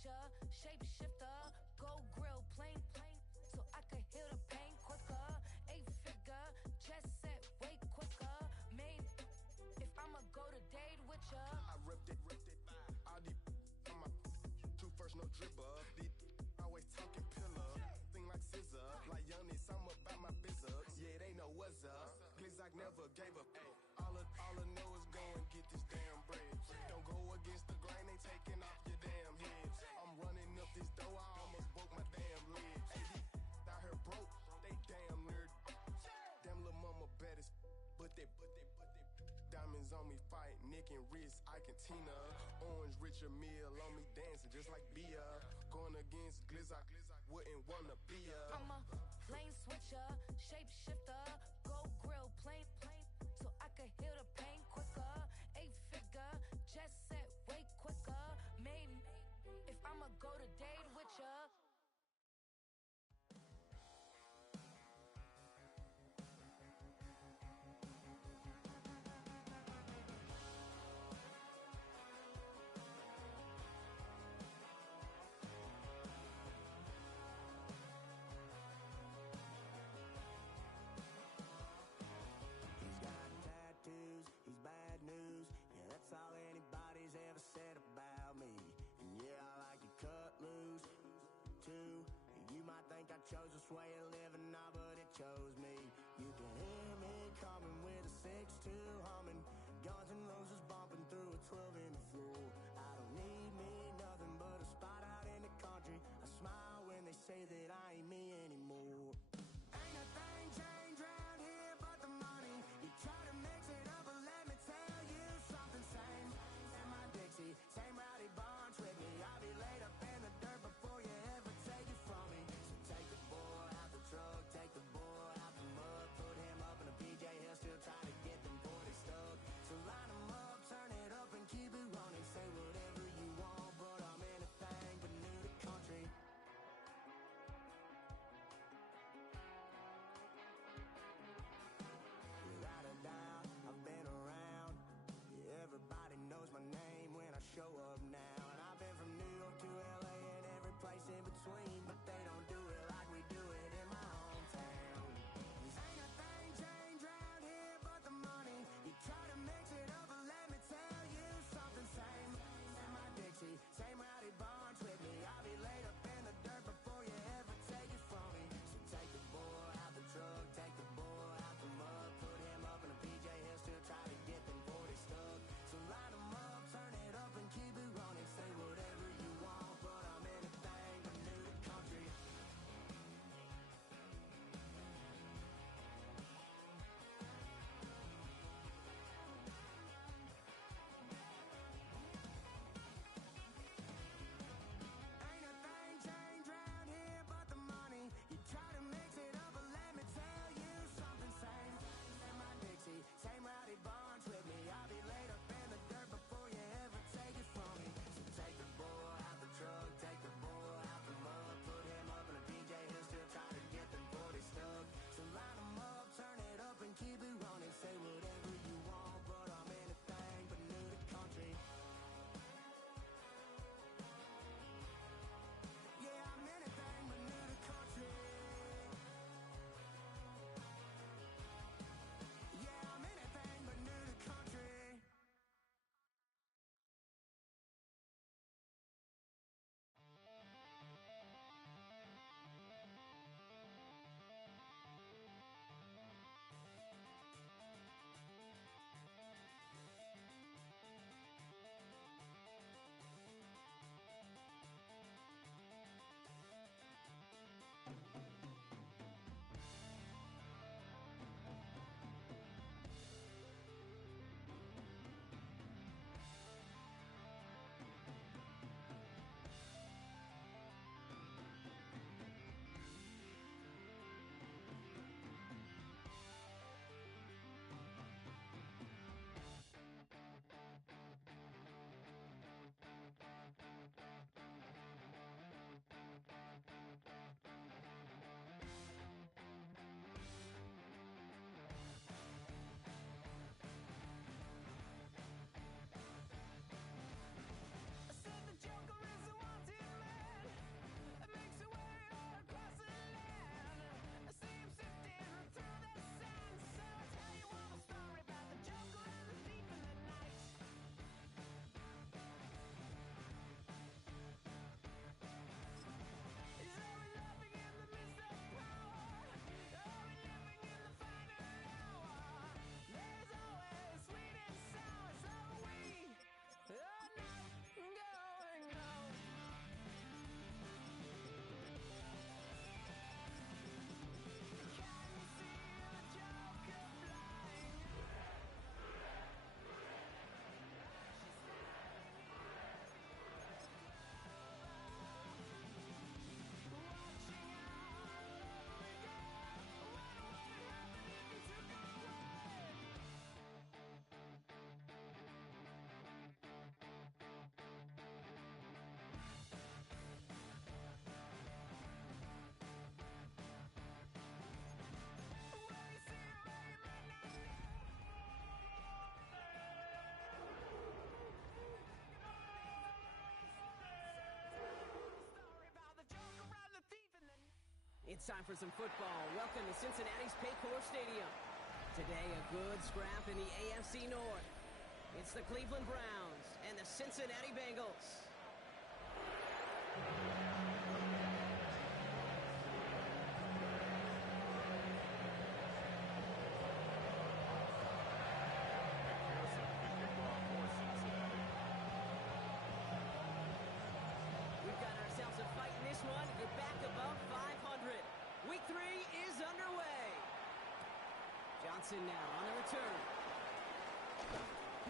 switcher, shapeshifter, go grill, plain, so I could heal the pain quicker. 8-figure, chest set way quicker. Made if I'ma go to date with ya. I ripped it. All these on my two first, no dribble. These always talking pillar. Thing like scissor, like youngest, I'm about my business. Yeah, they know what's up. Glizzock never gave up. All I know is go and get this damn bread. Don't go against the grain, they taking off your damn head. I'm running up this door, I almost broke my damn leg. Hey, these out here broke, they damn nerd. Damn little mama bad as but they diamonds on me fight, neck and wrist, I can Tina. Orange Richard Mill on me dancing just like Bia. Going against Glizzock, wouldn't wanna be ya. I'm a lane switcher, shapeshifter, go grill, plain, so I could heal the pain quicker. 8-figure, chest set way quicker. Made if I'ma go to date with ya. He's bad news, yeah, that's all anybody's ever said about me. And yeah, I like to cut loose. It's time for some football. Welcome to Cincinnati's Paycor Stadium. Today, a good scrap in the AFC North. It's the Cleveland Browns and the Cincinnati Bengals. We've got ourselves a fight in this one to get back above 500. Week 3 is underway. Johnson now on the return.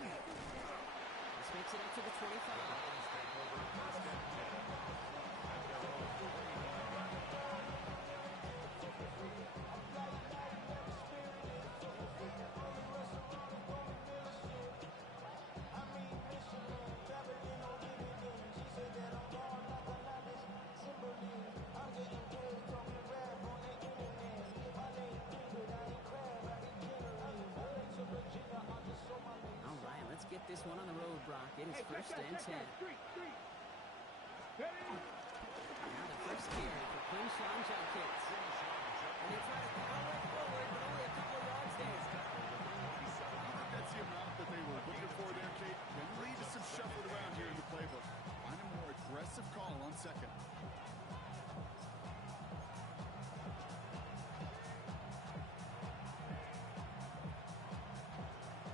This makes it up to the 25. Get this one on the road, Brock. It is first and 10. Now the first carry for Quinshon Judkins. And they try to power it forward, but only a couple of yards there. That's the amount that they were looking for there, Kate. They need some shuffled around here in the playbook. Find a more aggressive call on second.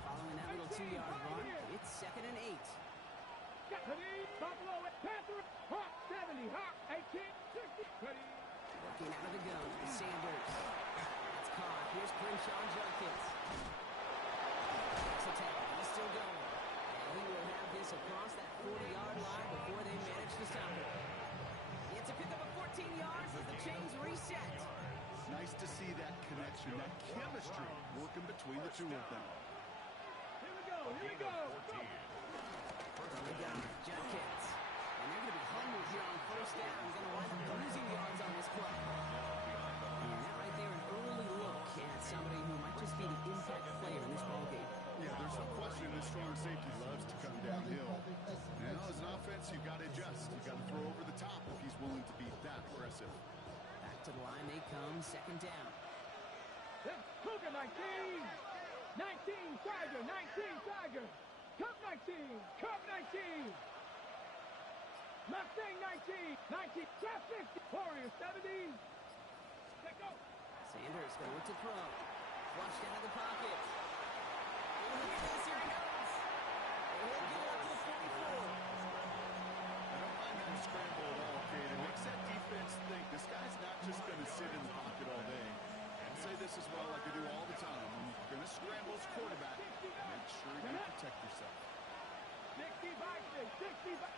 Following that little 2-yard run, it's 2nd and 8. Looking out of the gun, Sanders. It's caught. Here's Quinshon Judkins. Next attack. He's still going. And he will have this across that 40-yard line before they manage to stop it. It's a pickup of 14 yards as the chains reset. Nice to see that connection, that chemistry working between the two of them. Here we go. Judkins. And they're going to be humbled here on first down. Going to wind up losing yards on this play. And that right there, an early look at somebody who might just be the impact player in this ballgame. Yeah, there's no question this strong safety loves to come downhill. Now, as an offense, you've got to adjust. You've got to throw over the top if he's willing to be that aggressive. Back to the line they come, 2nd down. Cougar 19! 19, Tiger! 19, Tiger! Cup 19! Cup 19! Mustang 19! 19, Trap 50! Warrior 70! Let's go! Sanders going to look to throw. Flushed out of the pocket. Oh, look at this, here he goes! And he'll get it up to the 44. I don't mind that scramble at all, Kate. It makes that defense think this guy's not just going to sit in the pocket all day. I'll say this as well like I do all the time. When you're going to scramble as quarterback, make sure you protect yourself. 60 by 60 by...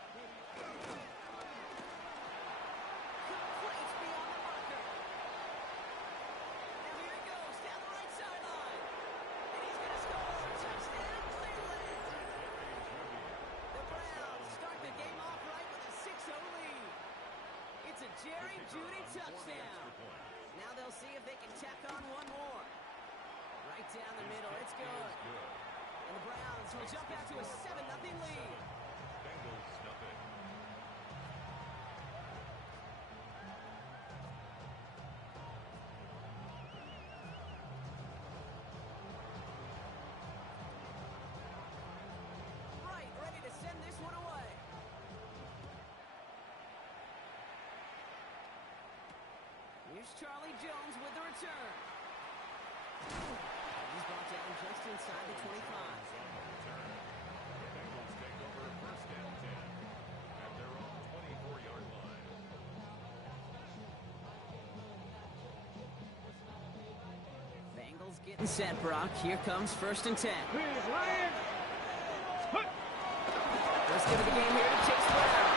Complete beyond the marker. And here he goes, down the right sideline. And he's going to score. Touchdown, Cleveland. The Browns start the game off right with a 6-0 lead. It's a Jerry Jeudy touchdown. Now they'll see if they can tack on one more. Right down the middle, it's good. And the Browns will jump out to a 7-0 lead. Right, ready to send this one away. Here's Charlie Jones with the return. He's brought down just inside the 25. Bengals take over first and 10 at their own 24-yard line. Bengals getting set, Brock. Here comes first and 10. Let's give it the game here to Chase Brown.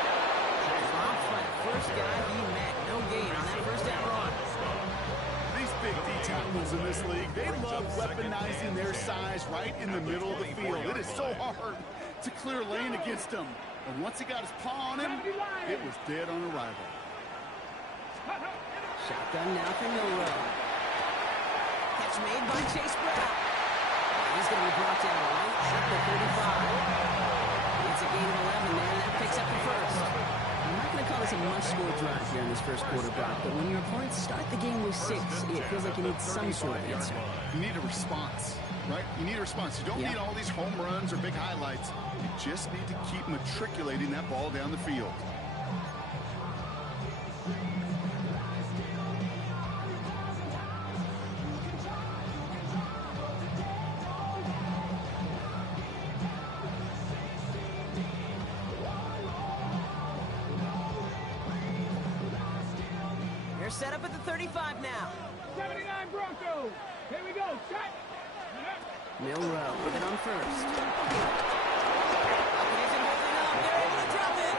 Dropped by the first guy he met. No gain on that first down run. These big D tackles in this league, they love weaponizing their size right in the middle of the field. It is so hard to clear lane against him. And once he got his paw on him, it was dead on arrival. Shotgun now for Milrow. Catch made by Chase Brown. He's going to be brought down right at the 35. It's a gain of 11 there, and that picks up the first. I'm not going to call this it's a must-score drive here in this first quarter, Brock, but when your opponents start the game with 6, it feels like you need some sort of answer. You need a response, right? You need a response. You don't need all these home runs or big highlights. You just need to keep matriculating that ball down the field. Set up at the 35 now. 79 Broncos. Here we go. Shot. Milrow with it on first. Isn't holding up. They're able to drop it.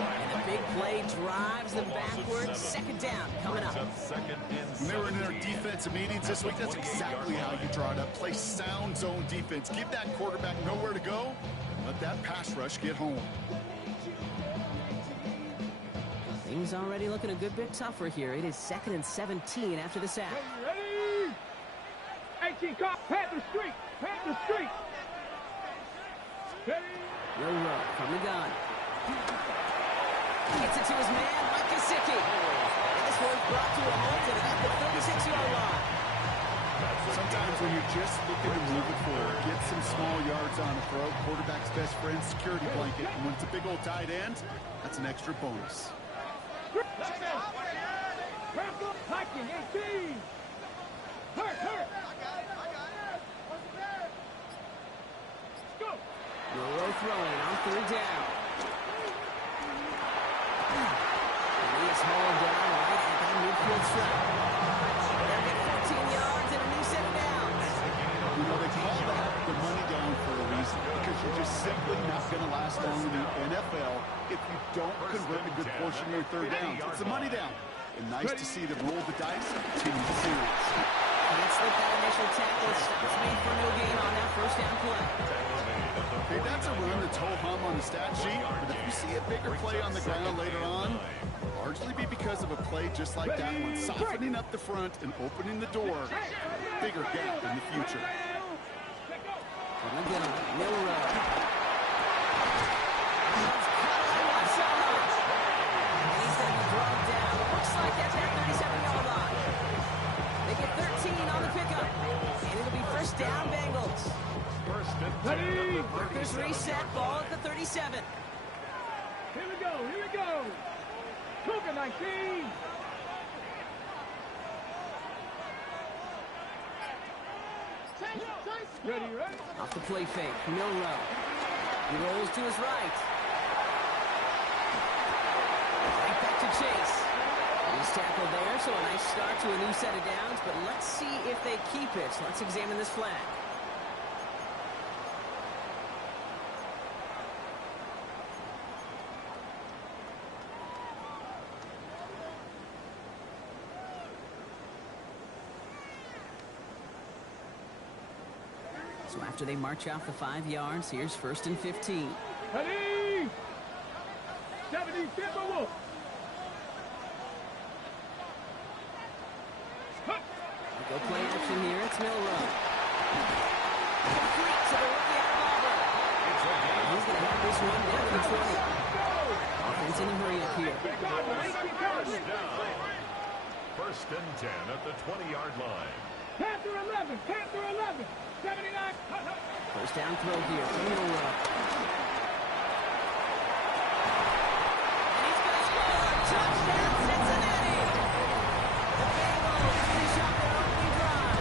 And the big play drives them backwards. Second down coming up. When they were in their defensive meetings this week, that's exactly how you draw it up. Play sound zone defense. Give that quarterback nowhere to go. Let that pass rush get home. Things already looking a good bit tougher here. It is 2nd and 17 after the sack. Ready? 18 cop. Panther Street. Panther Street. Ready? Milrow from the gun. Gets it to his man, Mike Gesicki. And this one's brought to a halt at about the 36-yard line. Sometimes when you're just looking to move it forward, get some small yards on a throw, quarterback's best friend, security blanket. And when it's a big old tight end, that's an extra bonus. Hiking 18. Hurt. Go. Milrow throwing on 3rd down. And he is hauled down right at that midfield stripe. They'll get 14 yards and a new set of downs. You know, they call that the money down for a reason, because you're just simply not going to last long in the NFL if you don't convert a good portion of your 3rd downs. It's the money down. And nice to see them roll the dice and continue the series. Can't slip that initial tackle. Stops made for no gain on that first down play. Hey, that's a run that's ho-hum on the stat sheet, but if you see a bigger play on the ground later on, it'll largely be because of a play just like that one, softening up the front and opening the door for a bigger gap in the future. From the gun, Milrow. Like that's at 37-yard line. They get 13 on the pickup. And it'll be first down, Bengals. Workers reset, ball at the 37. Here we go. Cougar 19. Ready. Off the play fake, Milrow. He rolls to his right. Right back to Chase. He's tackled there, so a nice start to a new set of downs, but let's see if they keep it. Let's examine this flag. So after they march out the 5 yards, here's 1st and 15. Ready? 70 Timberwolves. Go play action here. It's Milrow. Complete to the rookie out of Auburn. He's going to have this one down to the 20. Offense in a hurry up here. First and 10 at the 20-yard line. Panther 11. 79. First down throw here from Milrow. And he's going to score. Touchdown, Cincinnati. The Bengals finish up their opening drive.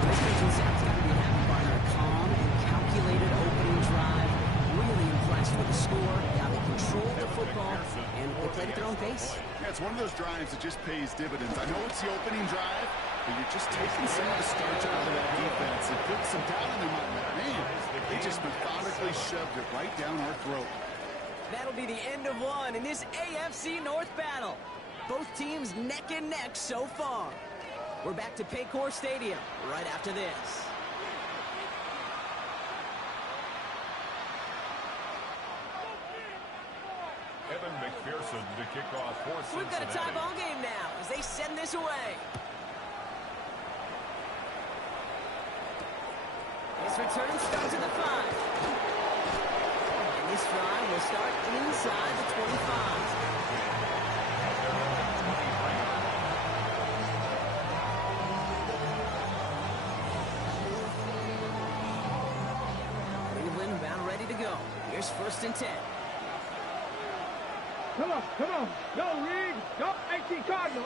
This coaching staff's got to be happy, partner. A calm and calculated opening drive. Really impressed with the score. Now they controlled the football, and they played at their own pace. Yeah, it's one of those drives that just pays dividends. I know it's the opening drive, but you're just taking some of the starch out of that defense and putting some doubt in their mind. Man, they just methodically shoved it right down our throat. That'll be the end of one in this AFC North battle. Both teams neck and neck so far. We're back to Paycor Stadium right after this. Evan McPherson to kick off for Cincinnati. We've got a tie ball game now as they send this away. His return starts at the 5. And This drive will start inside the 25. Cleveland about ready to go. Here's 1st and 10. Come on. Go, Reed. Go, 18 Cardinal.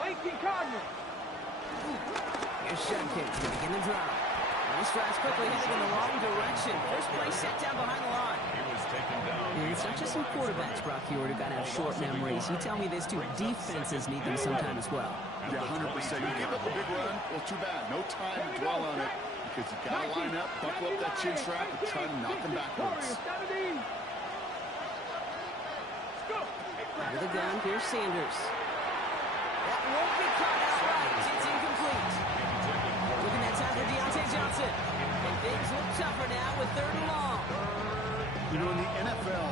Here's Judkins to begin the drive. This drive's quickly headed in the wrong direction. First play set down behind the line. He was taken down. And it's not just some quarterbacks, Brock Hewitt, who got to have short memories. You tell me this too. Defenses need them sometime as well. Yeah, 100%. You give up a big run, well, too bad. No time to dwell on it because you got to line up, buckle up that chin strap, and try to knock them backwards. Out of the gun, here's Sanders. That won't be caught outright. It's incomplete. Looking at time for Deontay Johnson. And things look tougher now with 3rd and long. You know, in the NFL,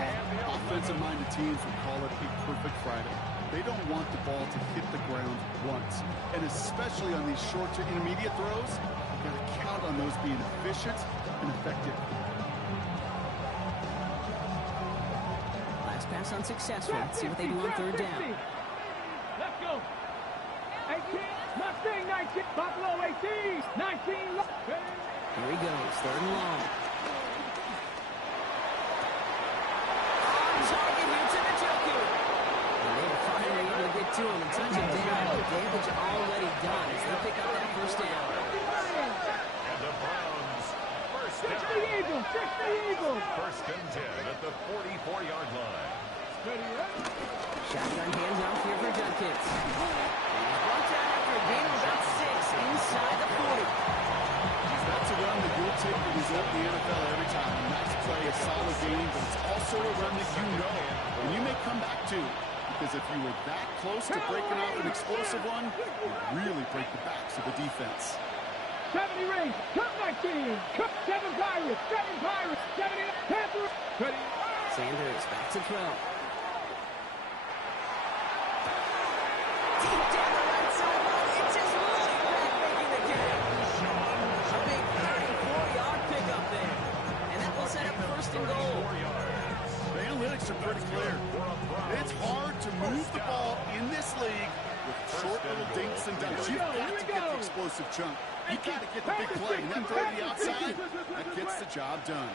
offensive-minded teams would call it a perfect Friday. They don't want the ball to hit the ground once. And especially on these short to intermediate throws, you've got to count on those being efficient and effective. Last pass unsuccessful. Let's see what they do on 3rd down. Let's go. 18, Mustang 19, Buffalo 18, 19. Here he goes, 3rd and long. On target here to Njoku. And they were finally able to get to him and touch him down. The damage already done as they pick up that 1st down. And the Browns, 1st down. 60 Eagles. 1st and 10 at the 44-yard line. Shotgun hands off here for Judkins. He's brought down after a gain of about 6 inside the 40. That's a run that you'll take the result in the NFL every time. A nice play, a solid game, but it's also a run that you know and you may come back to. Because if you were that close to breaking off an explosive one, you'd really break the backs of the defense. 70 rings, Cup 19, Cup 7 Pirates, 70 Panthers. Sanders back to throw. Deep down the right sideline, it's just running back making the catch. A big 34-yard pickup there. And that will set up 1st and goal. The analytics are pretty clear. It's hard to move the ball in this league with short little dinks and dunks. You've got to get the explosive chunk. You've got to get the big play. And that throw to the outside, that gets the job done.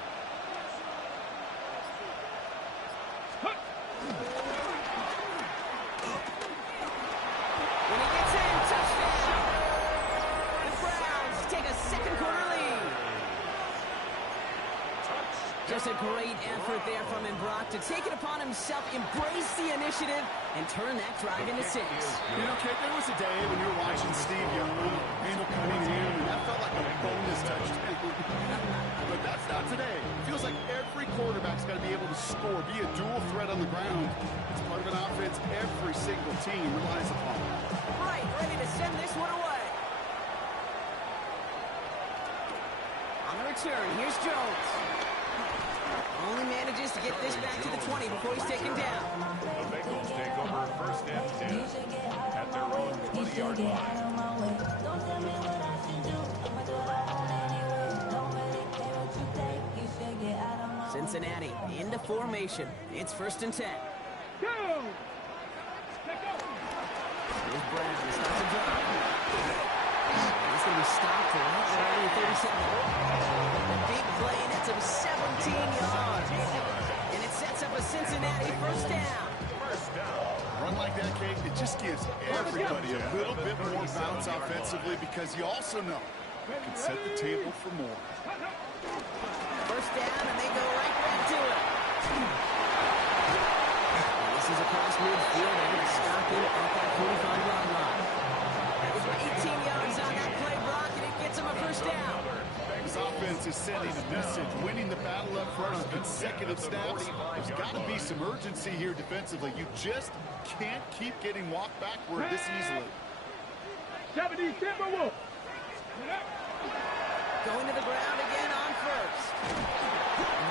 When he gets in, touchdown! The Browns take a 2nd quarter lead. Just a great effort there from him, Brock, to take it upon himself, embrace the initiative, and turn that drive into 6. You know, Kate, there was a day when you were watching Steve Young, Randall Cunningham, and that felt like a bonus touchdown. But that's not today. It feels like every quarterback's got to be able to score, be a dual threat on the ground. It's part of an offense every single team relies upon. Right, ready to send this one away. On the return, here's Jones. Only manages to get this back to the 20 before he's taken down. The Bengals take over 1st and 10 at their own 20-yard line. Cincinnati into formation. It's 1st and 10. Go! Here's Brown. He starts a drive. He's going to be stopped right around the 37. A big play that's of 17 yards. And it sets up a Cincinnati 1st down. Run like that, Kate, it just gives everybody a little bit more bounce offensively because you also know you can set the table for more. 1st down, and they go right back to it. And this is across midfield. They're going to stop him at that 45-yard line. That was 18 yards on that play, Brock, and it gets him a 1st down. This offense is sending a message, winning the battle up front on consecutive snaps. There's got to be some urgency here defensively. You just can't keep getting walked backward this easily. 70 Timberwolves. Going to the ground again on 1st.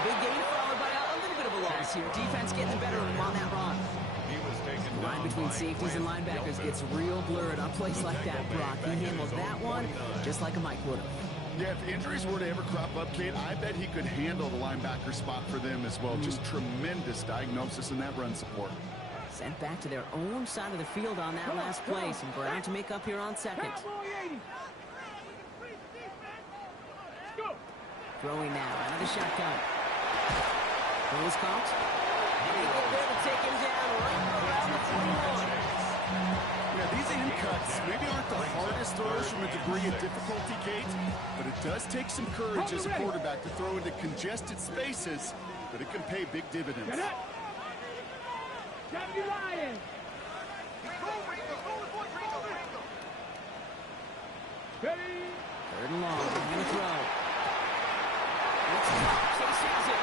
Big gain followed by a little bit of a loss here. Defense getting the better of him on that run. He was taken The line down between by safeties and linebackers gets real blurred on plays like that, Brock. He handled that one just like a Mike would have. Yeah, if injuries were to ever crop up, Kate, I bet he could handle the linebacker spot for them as well. Just tremendous diagnosis in that run support. Sent back to their own side of the field on that last play. Some ground to make up here on second. Throwing now out of the shotgun. Throw is caught. And they get there to take him down right around the 41. Yeah, these in cuts maybe aren't the hardest throws from a degree of difficulty, Kate, but it does take some courage as a quarterback to throw into congested spaces, but it can pay big dividends. Third and long, and a throw. It's caught. Chase has it.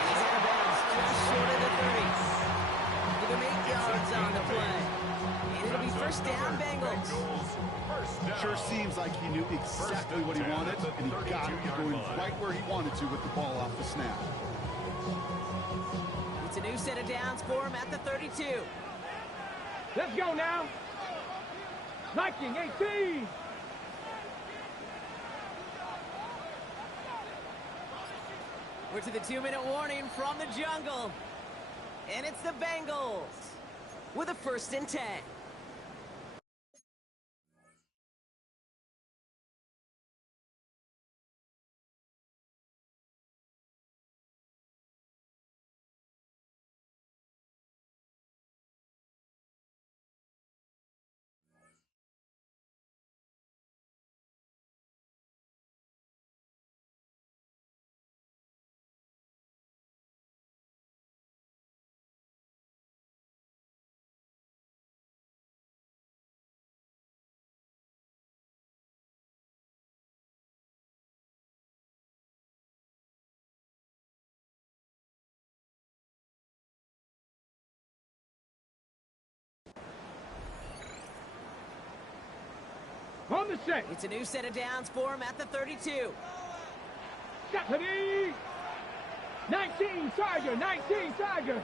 He's out of bounds, just short of the 30. Give him 8 yards on the play. And it'll be first down, Bengals. Sure seems like he knew exactly what he wanted, and he got it going right where he wanted to with the ball off the snap. It's a new set of downs for him at the 32. Let's go now. Viking 18. We're to the 2-minute warning from the jungle. And it's the Bengals with a 1st and 10. On the set. It's a new set of downs for him at the 32. Stephanie. 19 Tiger. 19 Tiger.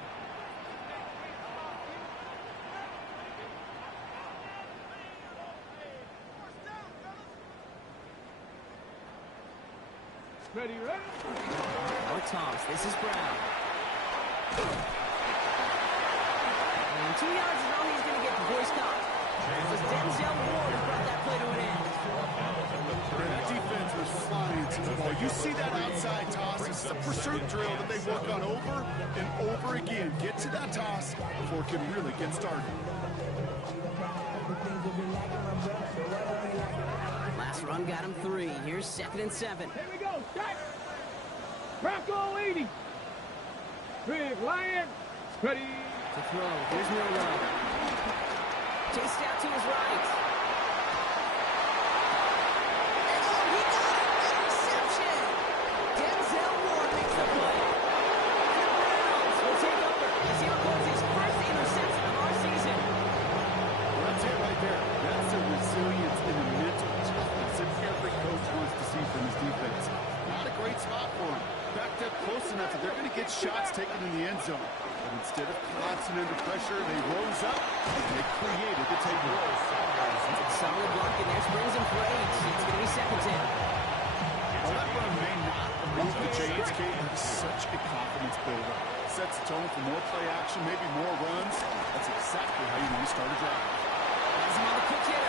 Ready, ready. No toss. This is Brown. And 2 yards is all he's going to get before he's caught. It was Denzel Ward who brought that play to an end. That defense was flying to the ball. You see that outside toss. It's a pursuit drill that they work on over and over again. Get to that toss before it can really get started. Last run got him 3. Here's 2nd and 7. Here we go. Start. Bronco 80. Big Lion. Ready. To throw. Here's Miller. Chased out to his right. And oh, he got it! Interception! Denzel Ward makes the play. And the Browns will take over as he records his first interception of our season. Well, that's it right there. That's the resilience and the mental toughness that every coach wants to see from his defense. Not a great spot for him. Backed up close enough that they're going to get shots taken in the end zone. But instead of collapsing under pressure, they rose up and they created the takeaway. Solid block in there. Springs him for 8. It's going to be 2nd down. Well, that run may not remove the chains, Kate, but it's such a confidence builder. Sets the tone for more play action, maybe more runs. That's exactly how you want to start a drive. Has him on the quick hitter.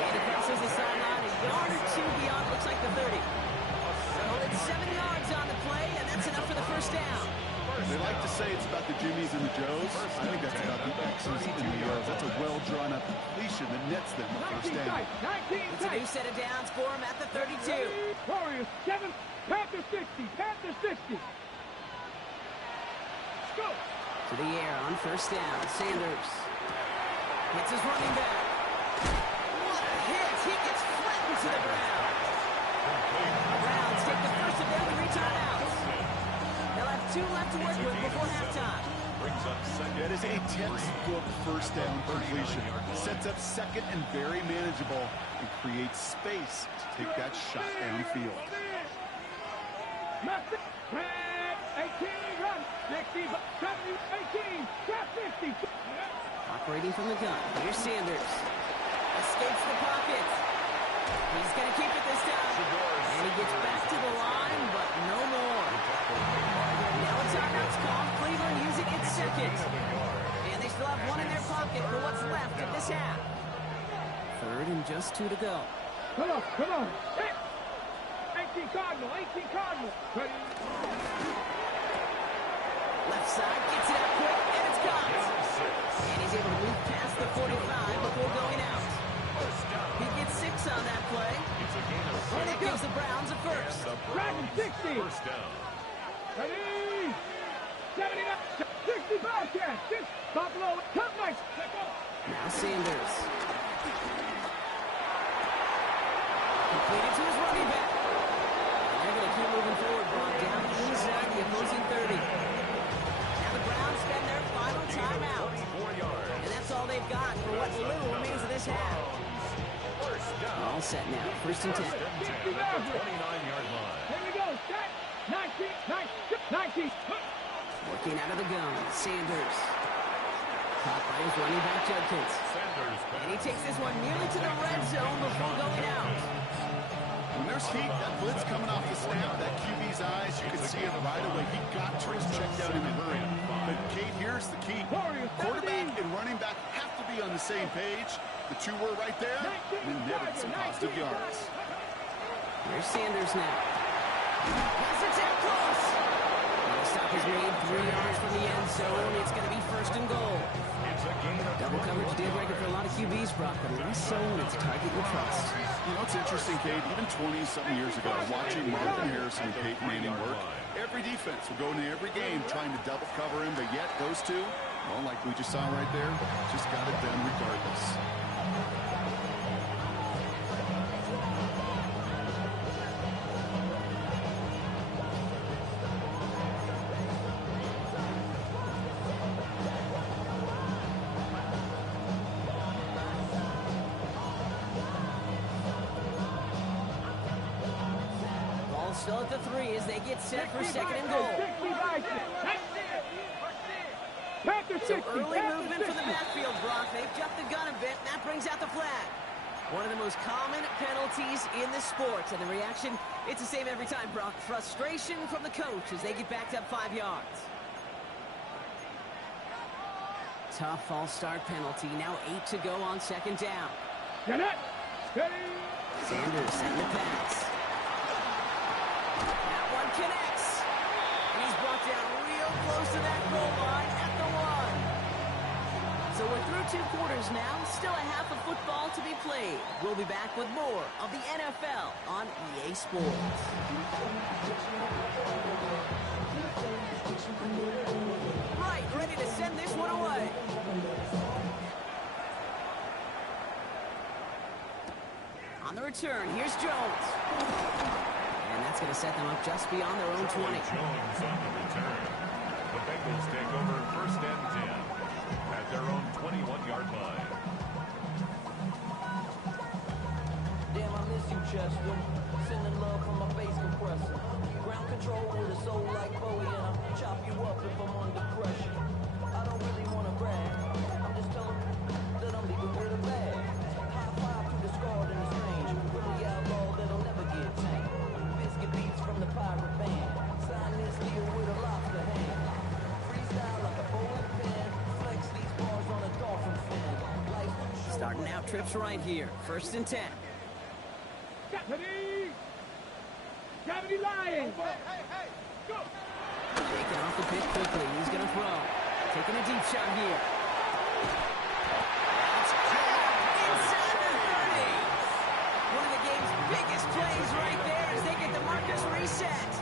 And he crosses the sideline a yard or 2 beyond, looks like the 30. Well, it's 7 yards on the play, and that's enough for the first down. They like to say it's about the Jimmies and the Joes. I think that's about the X's and the O's. That's a well-drawn-up completion that nets them a first down. 19 It's a new set of downs for him at the 32. Warriors 7. Panther 60. Panther 60. Go. To the air on first down. Sanders hits his running back. What a hit! He gets flattened to the ground. Browns take the first of their 3 timeouts. They'll have 2 left to work with before halftime. That is a textbook first down completion. Sets up second and very manageable and creates space to take that shot downfield. 18, run, 60, 70, 18, trap 50. Operating from the gun. Here's Sanders. Escapes the pocket. He's going to keep it this time. And he gets back to the line, but no more. Now a timeout's called. Cleveland using its second. And they still have one in their pocket for what's left of this half. Third and just 2 to go. Come on, come on. Hey. 18 Cardinal, 18 Cardinal. Ready. Left side, gets it out quick, and it's caught. And he's able to move past the 45 before going out. He gets 6 on that play. And that gives the Browns a first. Dragon 60. First down. Ready. 79, 65 catch. This Buffalo. Come nice. Now Sanders. Completed to his running back. And they're going to keep moving forward, brought down inside the opposing 30. Now the Browns spend their final timeout. And that's all they've got for what little remains of this half. All set now. First and 10. 29-yard line. Here we go. Set. 19. Working out of the gun. Sanders. Caught by his running back, Judkins. And he takes this one nearly to the red zone before going out. When there's heat, that blitz coming off the snap, that QB's eyes, you can see it right away. He got to his check down in a hurry. But Kate, here's the key. Quarterback and running back have to be on the same page. The two were right there, and never some positive yards. Here's Sanders now. Yes, it's in close. The stop is made 3 yards from the end zone. It's going to be first and goal. Double coverage deal breaker for a lot of QBs, Brock, but less so when it's a target you trust. You know, it's interesting, Kate, even 20-something years ago, watching Marvin Harrison and Peyton Manning work, every defense would go into every game trying to double cover him, but yet those two, well, like we just saw right there, just got it done regardless. Still at the 3 as they get set for second and goal. So early movement for the backfield, Brock. They've jumped the gun a bit, and that brings out the flag. One of the most common penalties in the sport, and the reaction, it's the same every time, Brock. Frustration from the coach as they get backed up 5 yards. Tough false start penalty. Now 8 to go on second down. Sanders setting the pass. Connects. And he's brought down real close to that goal line at the 1. So we're through 2 quarters now. Still a half of football to be played. We'll be back with more of the NFL on EA Sports. Right, ready to send this one away. On the return, here's Jones. And that's going to set them up just beyond their own 20. Jones on the return. The Bengals take over first and 10 at their own 21-yard line. Damn, I miss you, Chester. Sending love from my bass compressor. Ground control with a soul like Bowie, and I'll chop you up if I'm under pressure. I don't really want to brag. I'm just telling that I'm leaving with a bag. High five to the scarred and the strange. Really outlaw that'll never get tamed. Biscuit beats from the pirate band. Sign this deal with a lobster hand. Freestyle like a bowling pin. Flex these bars on a dolphin fin. Starting out trips right here. First and 10. Gravity Lions. Go. Taking off the pitch quickly. He's going to throw. Taking a deep shot here. That's inside the 30. One of the game's biggest plays right there as they get the markers reset.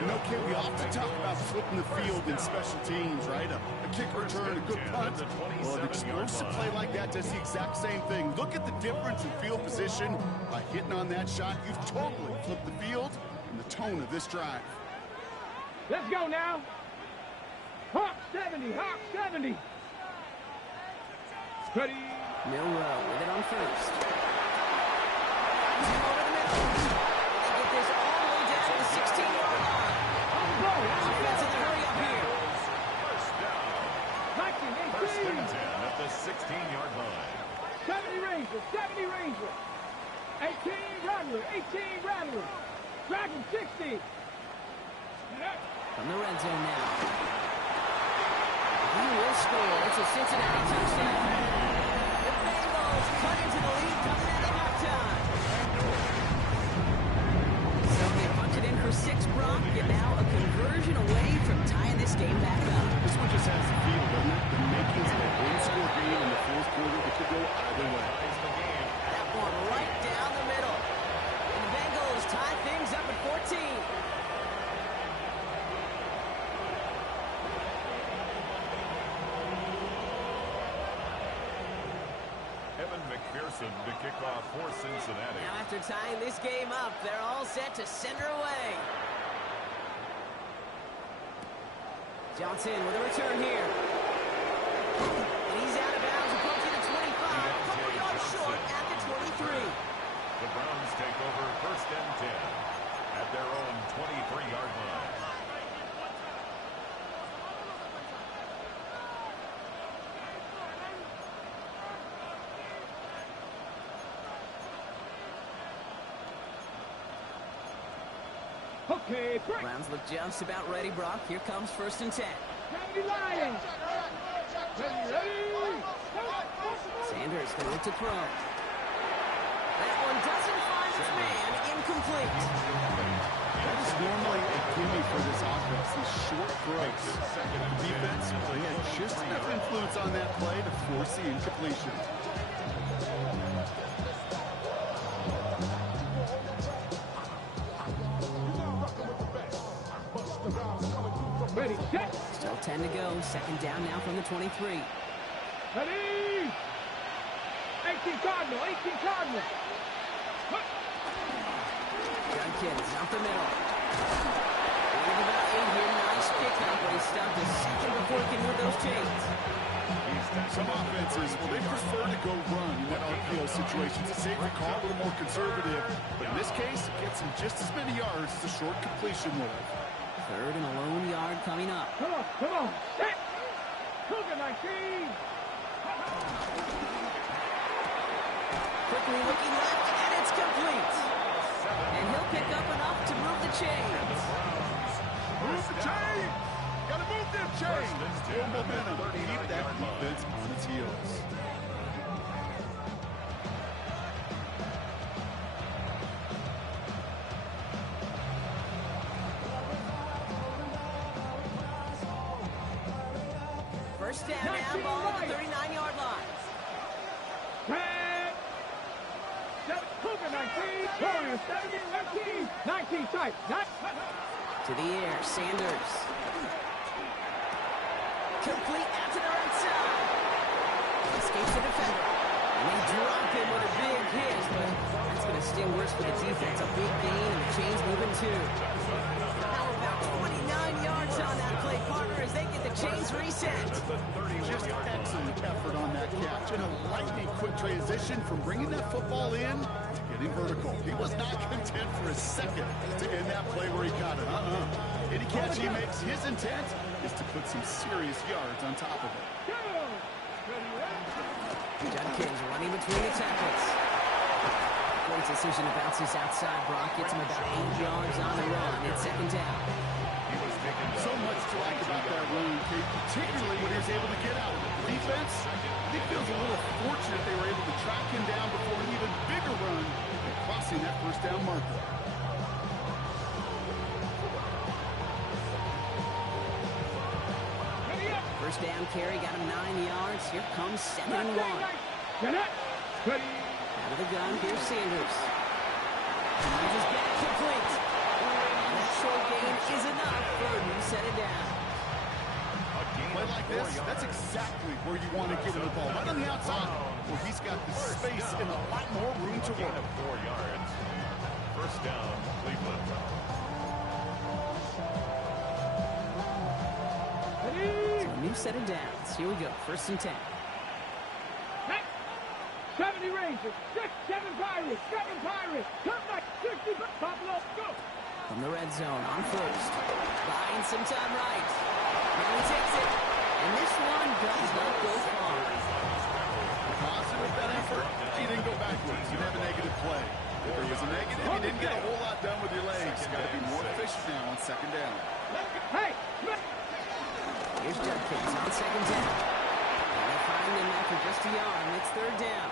You know, Kid, we often talk about flipping the field in special teams, right? A kick return, a good punt. Well, an explosive play like that does the exact same thing. Look at the difference in field position. By hitting on that shot, you've totally flipped the field and the tone of this drive. Let's go now. Hawk 70, Hawk 70. Ready. Milrow with it on first. Over the middle. They get this all the way down to the 16-yard line. Offense in the hurry up here. First and 10 at the 16-yard line. 70 Ranger, 18. 60. From the red zone now. He will score. It's a Cincinnati touchdown. The Bengals cut into the lead coming out of halftime. So they punch it in for 6, Brock, and now a conversion away from tying this game back up. This one just has the feel, doesn't it? The makings of a one-score game in the fourth quarter that could go either way. That one right down the middle. And the Bengals tie things up at 14. McPherson to kick off for Cincinnati. Now after tying this game up, they're all set to send her away. Johnson with a return here. And he's out of bounds, approaching the 25, a couple yards short at the 23. The Browns take over 1st and 10 at their own 23-yard line. Okay, break. Browns look just about ready, Brock. Here comes 1st and 10. 70 Lions. Ready. Sanders going to look to throw. That one doesn't find its man. Incomplete. That is normally a gimme for this offense, these short throws. The defense, they had just enough influence on that play to force the incompletion. Ready, set. Still 10 to go. 2nd down now from the 23. Ready. 18 Cardinal, 18 Cardinal. Judkins up the middle. Gain of about 8 here. Nice pickup, but he stopped a second before he can move those chains. Some offenses, well, they prefer to go run in that RPO situation. It's a safer call, a little more conservative. But in this case, it gets him just as many yards as a short completion would. 3rd and a lone yard coming up. Come on, come on. Set. Cougar 19. Quickly looking left, and it's complete. And he'll pick up enough to move the chains. Move the chain! Gotta move them chains! Full momentum. Keep that defense on its heels. First down now, ball at the 39-yard line. Red. Cougar 19. Warriors 17, 19. 19 tight. To the air, Sanders. Complete out to the right side. Escapes the defender. And they drop him with a big hit, but that's going to sting worse for the defense. A big gain, and the chains moving too. Now about 29 yards on that play, partner, as they get the chains reset. Just excellent effort on that catch. And a lightning quick transition from bringing that football in to getting vertical. He was not content for a second to end that play where he got it. Any catch he makes, his intent is to put some serious yards on top of it. Judkins running between the tackles. Great decision to bounce this outside. Brock gets him about 8 yards on the run. It's 2nd down. So much to like about that run, Kate, particularly when he was able to get out of it. The defense, I think, feels a little fortunate they were able to track him down before an even bigger run and crossing that 1st down marker. First down carry, got him 9 yards. Here comes 2nd and 1. Out of the gun, here's Sanders. He's just back complete. And that short gain is enough for a new set it down. Play like this, that's exactly where you want to get him the ball. Right on the outside, where he's got the space and a lot more room to Gain run. of 4 yards. First down, Cleveland. New set of downs. Here we go. 1st and 10. 70 Rangers, 7 Pirates, 7 Pirates, come back, 60 Buffalo, go! From the red zone on 1st. Buying some time right. Now he takes it. And this one does not go far. Positive with that effort, he didn't go backwards. He didn't have a negative play. There was a negative. You didn't get a whole lot done with your legs. Got to be more efficient now on second down. Hey! Here's Judkins on second down. And they find him after just a yard, and it's third down.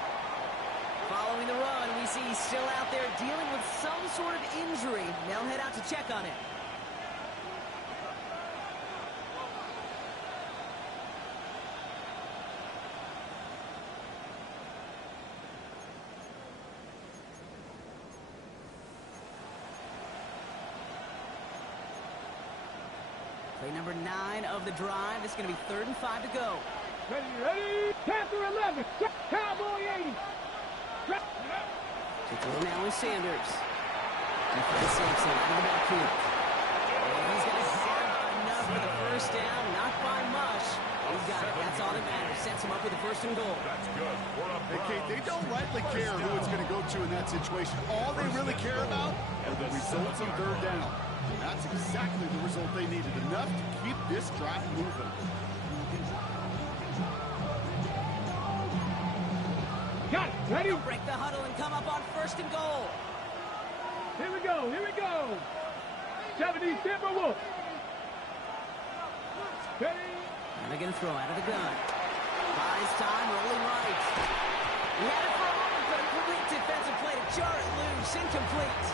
Following the run, we see he's still out there dealing with some sort of injury. They'll head out to check on him. Play number 9 of the drive. It's going to be 3rd and 5 to go. Ready? Panther 11. Cowboy 80. To throw now is Sanders. And Fred Sampson out of the backfield. And he's going to have enough for the first down. Not by much. He's got it. That's all that matters. Sets him up with the 1st and goal. That's good. Hey, Kate, they don't rightly care who it's going to go to in that situation. All they really care about are the results on third down. That's exactly the result they needed. Enough to keep this drive moving. Got it. Ready? They'll break the huddle and come up on 1st and goal. Here we go. Here we go. 70 Timberwolves. Ready? And they're going to throw out of the gun. Buys time, rolling right. He had it for a moment, but a complete defensive play to jar it loose. Incomplete.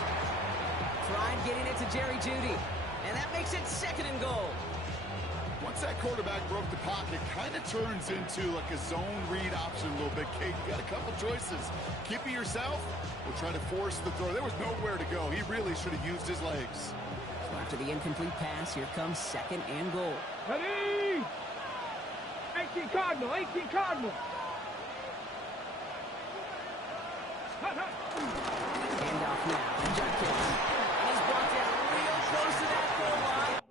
Tried getting it to Jerry Jeudy. And that makes it 2nd and goal. Once that quarterback broke the pocket, kind of turns into like a zone read option a little bit. Kate, you got a couple choices. Keep it yourself or try to force the throw. There was nowhere to go. He really should have used his legs. So after the incomplete pass, here comes 2nd and goal. Ready? 18 Cardinal. 18 Cardinal. Handoff now to Judkins. And he's brought down real close to that goal line.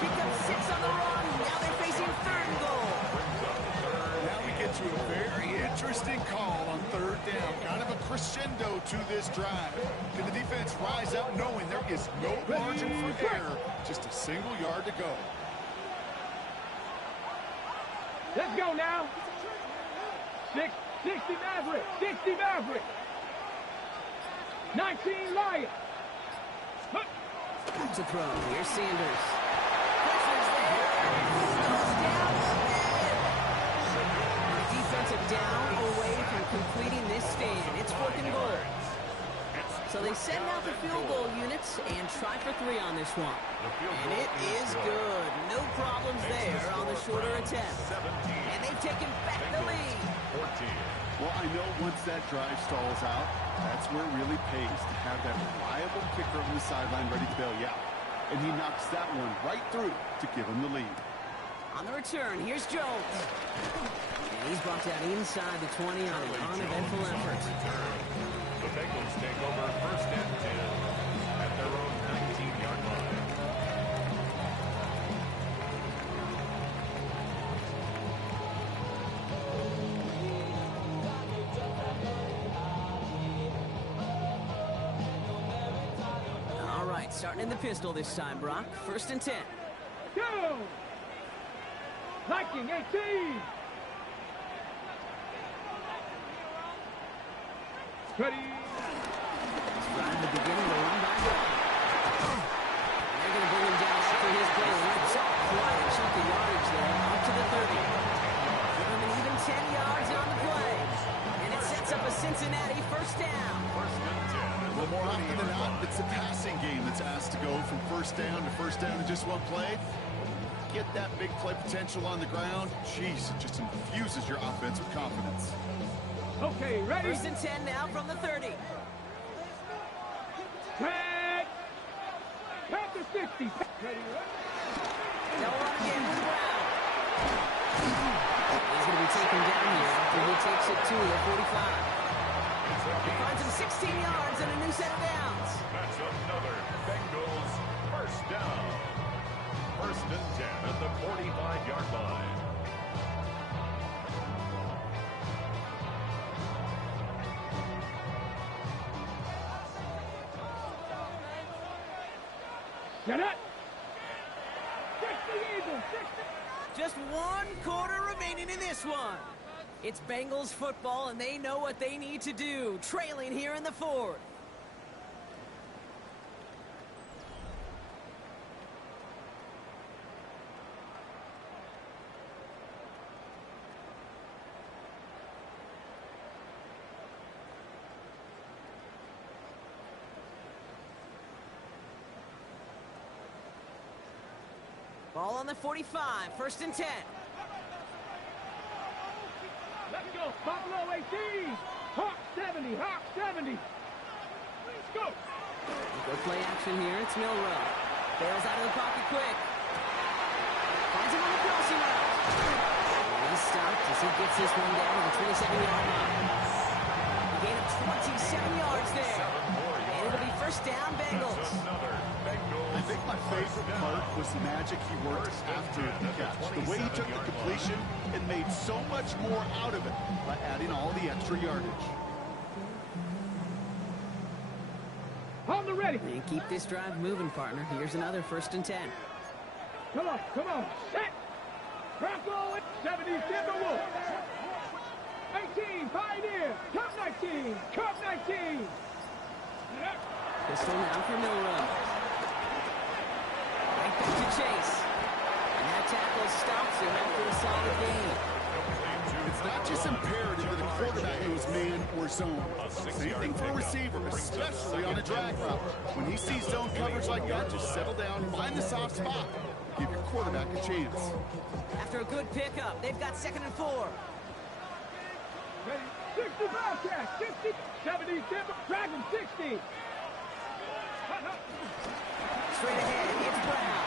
Picked up 6 on the run. Now they're facing 3rd and goal. Now we get to a very interesting call on third down. Kind of a crescendo to this drive. Can the defense rise up knowing there is no margin for error? Just a single yard to go. Let's go now. 60 Maverick. 60 Maverick. 19 Lions. To throw. Here's Sanders. Pressure's there. Goes down. Defensive down away from completing this stand. It's 4th and goal. So they send out the field goal units and try for 3 on this one. And it is good. No problems there on the shorter attempt. And they've taken back the lead. Well, I know once that drive stalls out, that's where it really pays to have that reliable kicker on the sideline ready to bail you out. And he knocks that one right through to give him the lead. On the return, here's Jones. And he's brought down inside the 20 on an uneventful effort. The Bengals take over 1st and 10 at their own 19-yard line. All right, starting in the pistol this time, Brock. 1st and 10. Go! Viking 18. Ready? Right in the beginning, the run by Brock. They're going to bring him down after his goal. It's all quite a chunk of yardage there, up to the 30. Give him an even 10 yards on the play. And it sets up a Cincinnati 1st down. 1st and 10. Well, more often than not, it's the passing game that's asked to go from 1st down to 1st down in just one play. Get that big play potential on the ground. Jeez, it just infuses your offense with confidence. Okay, ready? 1st and 10 now from the 30. Tag! Panther 60. Ready, ready? They'll run again with Brown. He's going to be taken down here after he takes it to the 45. He finds him 16 yards and a new set of downs. That's another Bengals 1st down. First and 10 at the 45-yard line. Get it! 60 Eagles, 60! Just 1 quarter remaining in this one. It's Bengals football, and they know what they need to do, trailing here in the fourth. Ball on the 45, first and 10. Let's go, Buffalo 18! Hawk 70, Hawk 70! Let's go! Good play action here, it's Milrow. Bails out of the pocket quick. Finds him on the crossing route. And he's stopped as he gets this one down to the 27-yard line. A gain of 27 yards there. And it'll be first down, Bengals. I think my favorite part was the magic he worked after the catch. The way he took the completion and made so much more out of it by adding all the extra yardage. On the ready! And keep this drive moving, partner. Here's another first and 10. Come on, set! Bronco 70, Timberwolf! 18, Pioneer! Cup 19! Cup 19! Pistol now for Milrow. Right back to Chase. And that tackle stops him after a solid gain. It's not just imperative that a quarterback knows man or zone. Same thing for a receiver, especially on a drag route. When he sees zone coverage like that, just settle down, find the soft spot. Give your quarterback a chance. After a good pickup, they've got 2nd and 4. Ready, 60 Bobcat, 60, 70, Timber, Dragon 60! Straight ahead, it's Brown.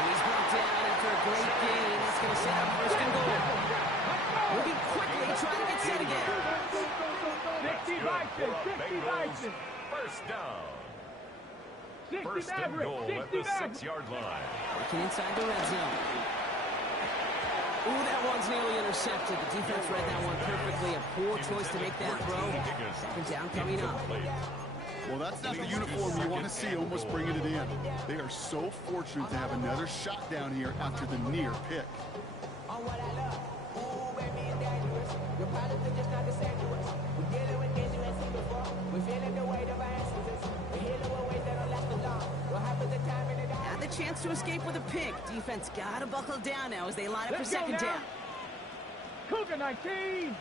And he's brought down after a great gain. That's going to set up first and goal. Moving quickly, trying to get set again. 60 Bison, 60 Bison. First down. 60 First and Maverick, goal 60 at the Maverick. 6-yard line. Working inside the red zone. Ooh, that one's nearly intercepted. The defense read that one perfectly. A poor choice to make that throw. 2nd down coming up. Well, that's not the uniform you want to see almost bringing it in. They are so fortunate to have another shot down here after the near pick. Now the chance to escape with a pick. Defense got to buckle down now as they line up for 2nd down. Cougar 19!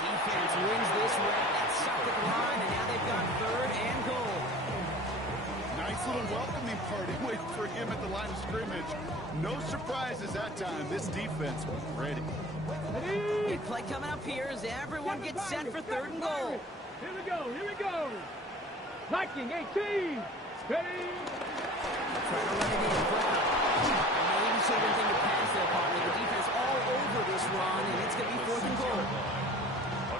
Defense wins this rep at second line, and now they've got 3rd and goal. Nice little welcoming party waiting for him at the line of scrimmage. No surprises that time. This defense was ready. Big play coming up here as everyone gets set for 3rd and goal. Here we go. Viking 18! Steady! Trying to run it in. Brown. Maybe should have been thinking pass there, partner. The defense all over this run, and it's going to be 4th and goal.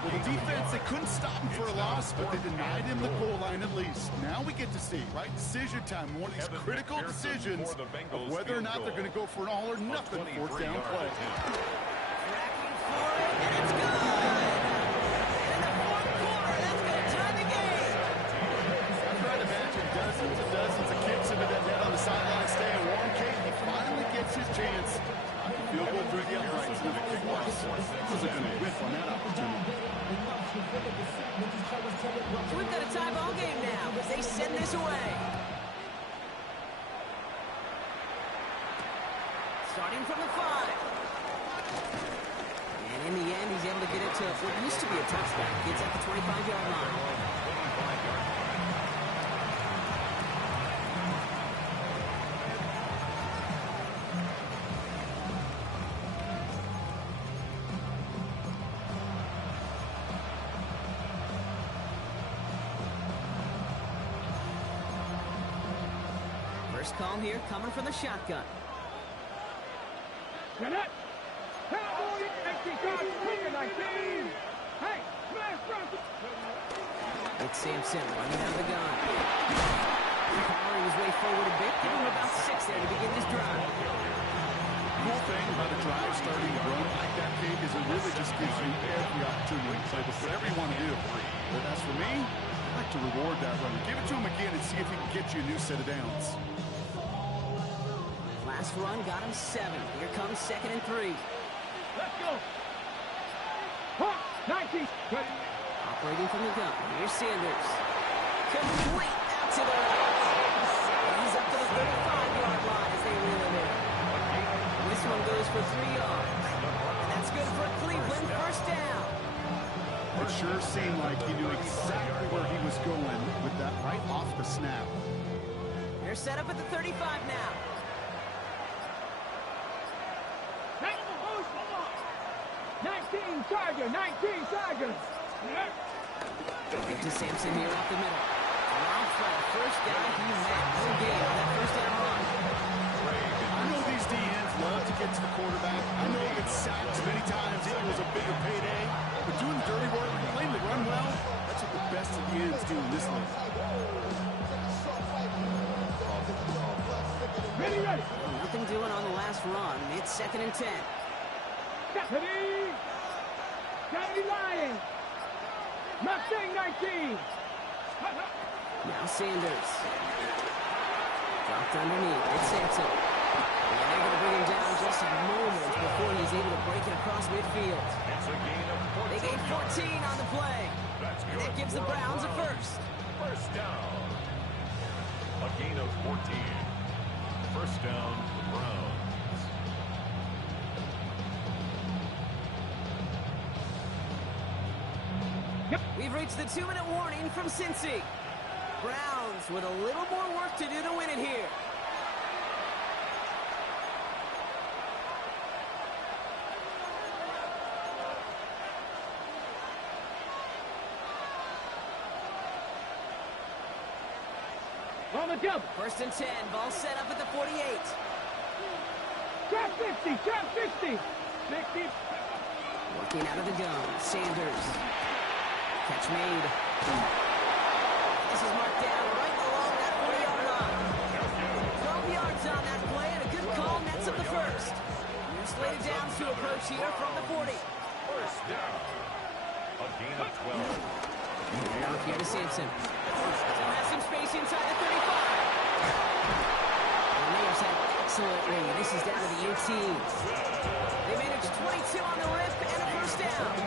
Well, the defense, they couldn't stop him for a loss, but they denied him the goal line at least. Now we get to see, right, decision time, one of these critical decisions of whether or not they're going to go for an all-or-nothing 4th down play. Tracking for it, and it's good! And in the 4th quarter, that's going to tie the game. I'm trying to imagine dozens and dozens of kicks into that net on the sideline, staying warm. Kate, he finally gets his chance. Field goal through the uprights, and the kick was wasn't going to whiff on that opportunity. So we've got a tie ball game now as they send this away. Starting from the 5. And in the end, he's able to get it to what used to be a touchback. It's at the 25-yard line. First call here coming from the shotgun. Get it! Cowboy 18! cards, quicker, 19. Hey, smash front. It's Sampson running out of the gun. Powering his way forward a bit, giving him about 6 there to begin this drive. The whole thing about a drive starting to run like that, Kate, is it really just gives you every opportunity to play with whatever you want to do. But as for me, I like to reward that runner. Give it to him again and see if he can get you a new set of downs. Last run got him 7. Here comes 2nd and 3. Let's go. Hawk, 19. Ready. Operating from the gun. Here's Sanders. Complete out to the right. He's up to the 35-yard line as they reel him in. This one goes for 3 yards. And that's good for Cleveland. First down. It sure seemed like he knew exactly where he was going with that right off the snap. They're set up at the 35 now. 19 Charger, 19 Chargers. To Sampson here up the middle. Long throw. First guy he met. No gain on that first down run. I know these DNs love to get to the quarterback. I know it's sacks many times. It was a bigger payday. But doing the dirty work, playing the run well, that's what the best of the ends do in this league. Ready, ready. Nothing doing on the last run. It's 2nd and 10. Deputy! Deputy Lion! Mustang 19! Now Sanders. Dropped underneath. It's Sampson. And they're going to bring him down just a moment before he's able to break it across midfield. They gain 14 on the play. And that gives the Browns a first. First down. A gain of 14. First down, the Browns. We've reached the 2-minute warning from Cincy. Browns with a little more work to do to win it here. On the jump. 1st and 10. Ball set up at the 48. Trap 60, trap 60. 60. Working out of the gun. Sanders. Catch made. This is marked down right along that 40-yard line. 12 yards on that play, and a good call nets up the first. New slated downs to approach here from the 40. First down. A gain of 12. Now here to Sampson. Still has some space inside the 35. The Raiders have excellent read. This is down to the 18. They managed 22 on the rip and a first down.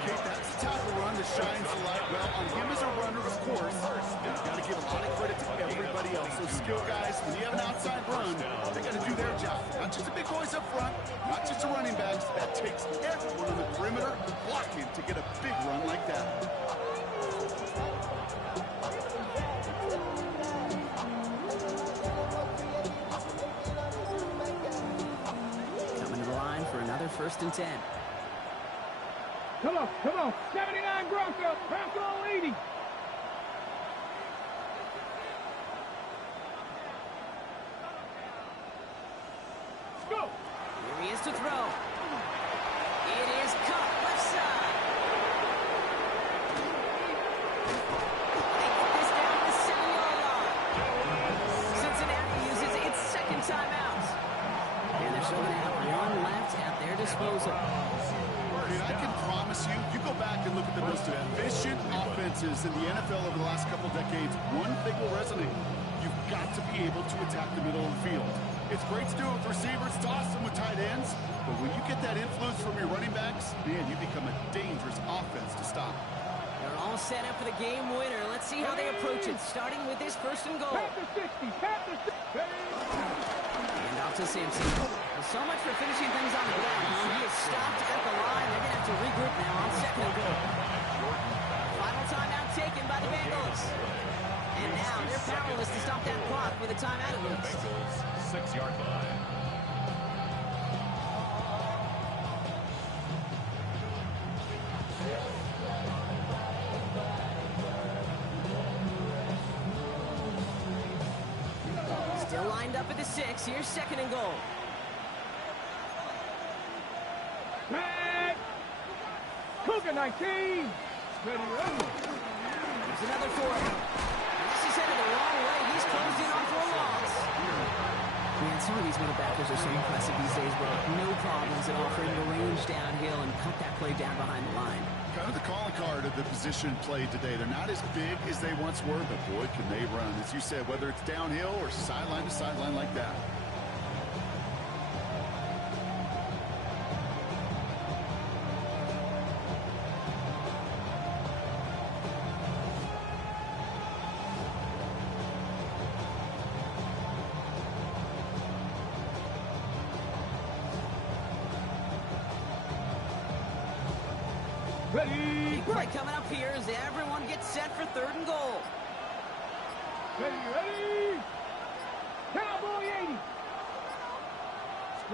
Kate, that's the type of run that shines a light well on him as a runner, of course. You've got to give a lot of credit to everybody else. Those skill guys, when you have an outside run, they got to do their job. Not just the big boys up front, not just the running backs. That takes everyone on the perimeter blocking to get a big run like that. Coming to the line for another 1st and 10. Come on, come on. 79 Bronco. Bronco 80. Go. Here he is to throw. It is caught left side. They put this down at the 7-yard line. Cincinnati uses its 2nd timeout. And they're still going to have one left at their disposal. And I can promise you, you go back and look at the most efficient offenses in the NFL over the last couple decades, one thing will resonate. You've got to be able to attack the middle of the field. It's great to do it with receivers, toss them with tight ends, but when you get that influence from your running backs, man, you become a dangerous offense to stop. They're all set up for the game winner. Let's see how they approach it, starting with this 1st and goal. Tap the 60, tap the 60. And off to Sampson. Well, so much for finishing things on the ground. He is stopped at the line. They're going to have to regroup now on 2nd and goal. Final timeout taken by the Bengals. And now they're powerless to stop that clock with a timeout at least. 6-yard line. Still lined up at the 6. Here's 2nd and goal. Back. Second 19. Ready, ready. There's another for him. This is headed the wrong way. He's closed in on for a loss. Man, some of these middle backers are so impressive these days, bro. No problems at all for him to range downhill and cut that play down behind the line. Kind of the calling card of the position played today. They're not as big as they once were, but boy, can they run. As you said, whether it's downhill or sideline to sideline like that. Ready. Big play coming up here as everyone gets set for 3rd and goal. Ready, ready. Cowboy 80.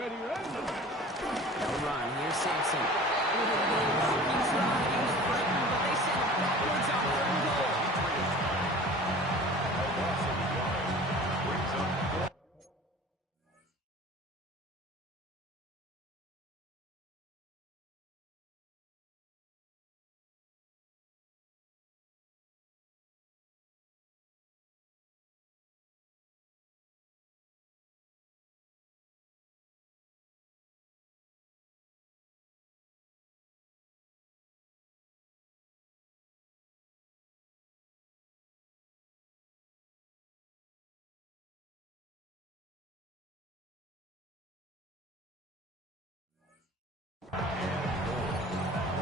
Ready, ready. They'll run. Here's Sampson. He's running. He's frightened, but they send him backwards on 3rd and goal.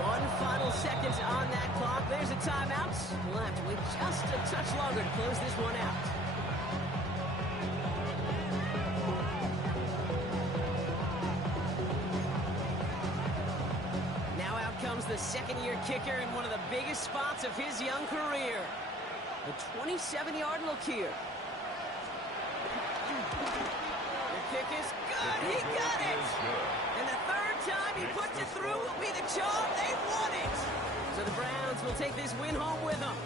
One final seconds on that clock. There's a timeout. We'll have to wait just a touch longer to close this one out. Now out comes the second-year kicker in one of the biggest spots of his young career. The 27-yard look here. The kick is good. He got it. And the third time he puts it through will be the charm. They won it. So the Browns will take this win home with them.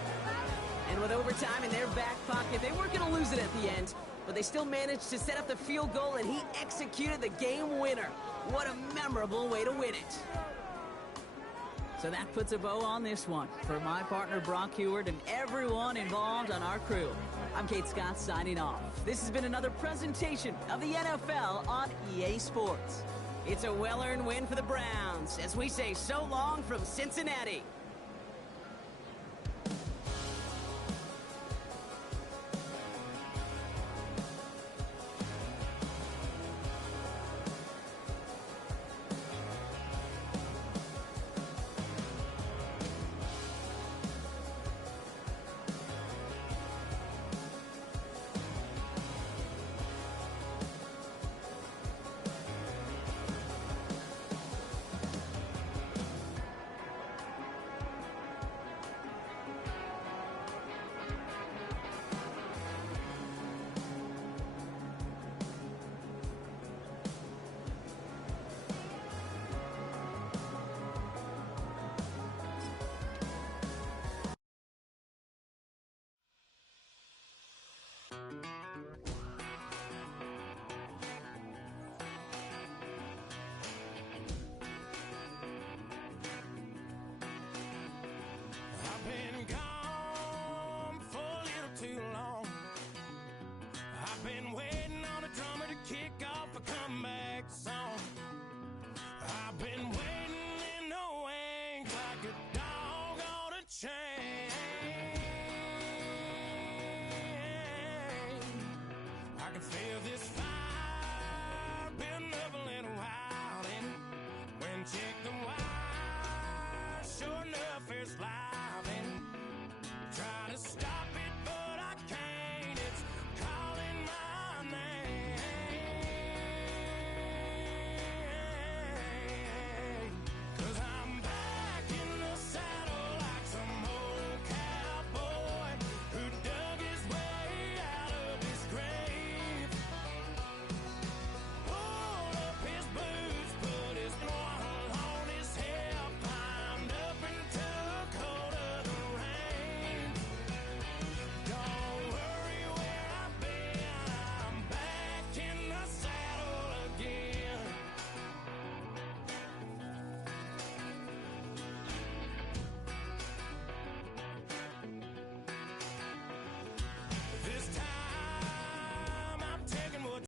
And with overtime in their back pocket, they weren't going to lose it at the end, but they still managed to set up the field goal, and he executed the game winner. What a memorable way to win it. So that puts a bow on this one. For my partner, Brock Heward, and everyone involved on our crew, I'm Kate Scott signing off. This has been another presentation of the NFL on EA Sports. It's a well-earned win for the Browns as we say so long from Cincinnati. I've been gone for a little too long. I've been waiting on a drummer to kick off a comeback song. I've been waiting in the wings like a dog on a chain. I can feel this fire